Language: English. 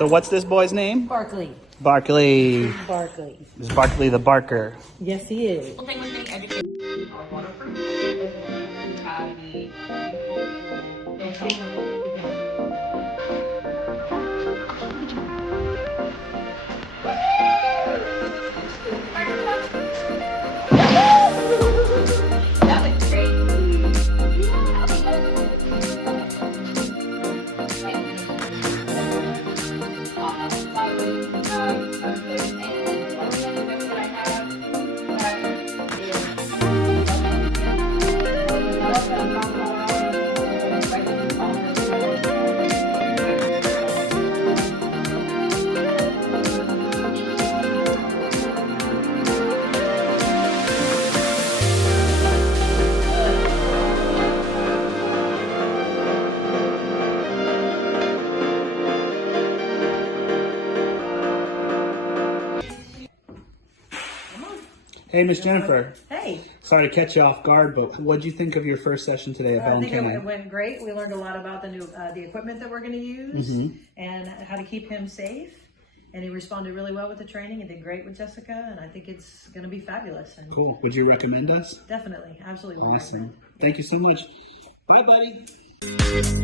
So what's this boy's name? Barkley. Barkley. Barkley. Is Barkley the barker? Yes, he is. Hey, Miss Jennifer. Hey. Sorry to catch you off guard, but what'd you think of your first session today at Bellum? I think it went great. We learned a lot about the new the equipment that we're going to use and how to keep him safe. And he responded really well with the training and did great with Jessica. And I think it's going to be fabulous. And Cool. Would you recommend us? definitely, absolutely. Awesome. Thank you so much. Bye, buddy.